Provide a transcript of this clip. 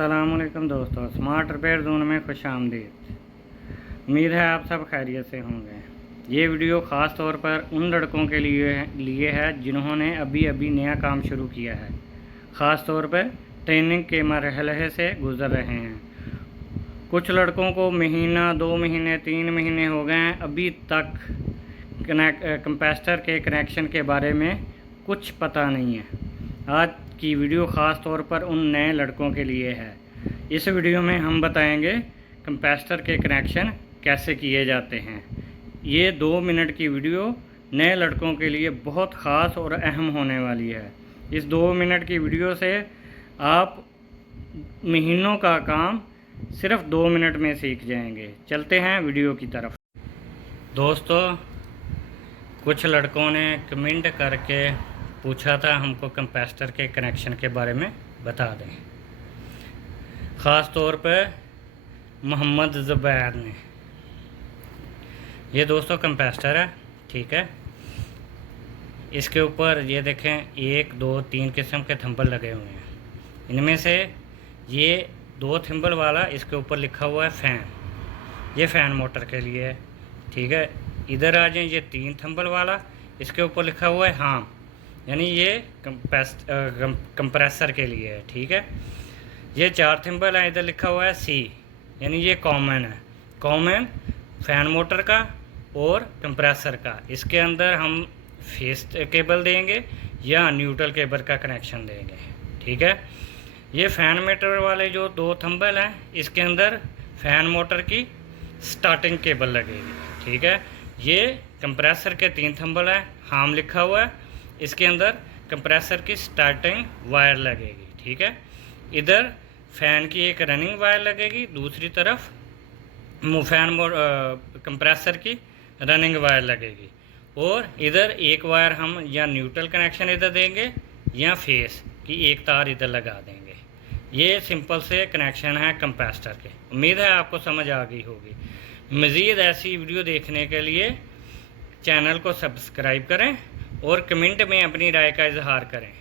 अस्सलामुअलैकुम दोस्तों, smart repair zone में खुश आमदीद। उम्मीद है आप सब खैरियत से होंगे। ये वीडियो ख़ास तौर पर उन लड़कों के लिए है जिन्होंने अभी अभी नया काम शुरू किया है, ख़ास तौर पर ट्रेनिंग के मरहले से गुज़र रहे हैं। कुछ लड़कों को महीना, 2 महीने, 3 महीने हो गए हैं, अभी तक कंप्रेसर के कनेक्शन के बारे में कुछ पता नहीं है। आज की वीडियो ख़ास तौर पर उन नए लड़कों के लिए है। इस वीडियो में हम बताएंगे कंप्रेसर के कनेक्शन कैसे किए जाते हैं। ये 2 मिनट की वीडियो नए लड़कों के लिए बहुत ख़ास और अहम होने वाली है। इस 2 मिनट की वीडियो से आप महीनों का काम सिर्फ 2 मिनट में सीख जाएंगे। चलते हैं वीडियो की तरफ। दोस्तों, कुछ लड़कों ने कमेंट करके पूछा था हमको कंप्रेसर के कनेक्शन के बारे में बता दें। ख़ास तौर पर मोहम्मद ज़ुबैर ने। ये दोस्तों कंप्रेसर है, ठीक है। इसके ऊपर ये देखें 1, 2, 3 किस्म के थंबल लगे हुए हैं। इनमें से ये 2 थंबल वाला इसके ऊपर लिखा हुआ है फ़ैन। ये फ़ैन मोटर के लिए है, ठीक है। इधर आ जाए, ये 3 थंबल वाला, इसके ऊपर लिखा हुआ है हाम, यानी ये कंप्रेसर के लिए है, ठीक है। ये 4 थिम्बल है, इधर लिखा हुआ है सी, यानी ये कॉमन है, कॉमन फ़ैन मोटर का और कंप्रेसर का। इसके अंदर हम फेस केबल देंगे या न्यूट्रल केबल का कनेक्शन देंगे, ठीक है। ये फ़ैन मोटर वाले जो 2 थंबल हैं, इसके अंदर फ़ैन मोटर की स्टार्टिंग केबल लगेगी, ठीक है। ये कंप्रेसर के 3 थंबल हैं, हाम लिखा हुआ है, इसके अंदर कंप्रेसर की स्टार्टिंग वायर लगेगी, ठीक है। इधर फ़ैन की एक रनिंग वायर लगेगी, दूसरी तरफ कंप्रेसर की रनिंग वायर लगेगी, और इधर एक वायर हम या न्यूट्रल कनेक्शन इधर देंगे या फेस की एक तार इधर लगा देंगे। ये सिंपल से कनेक्शन है कंप्रेसर के। उम्मीद है आपको समझ आ गई होगी। मज़ीद ऐसी वीडियो देखने के लिए चैनल को सब्सक्राइब करें और कमेंट में अपनी राय का इजहार करें।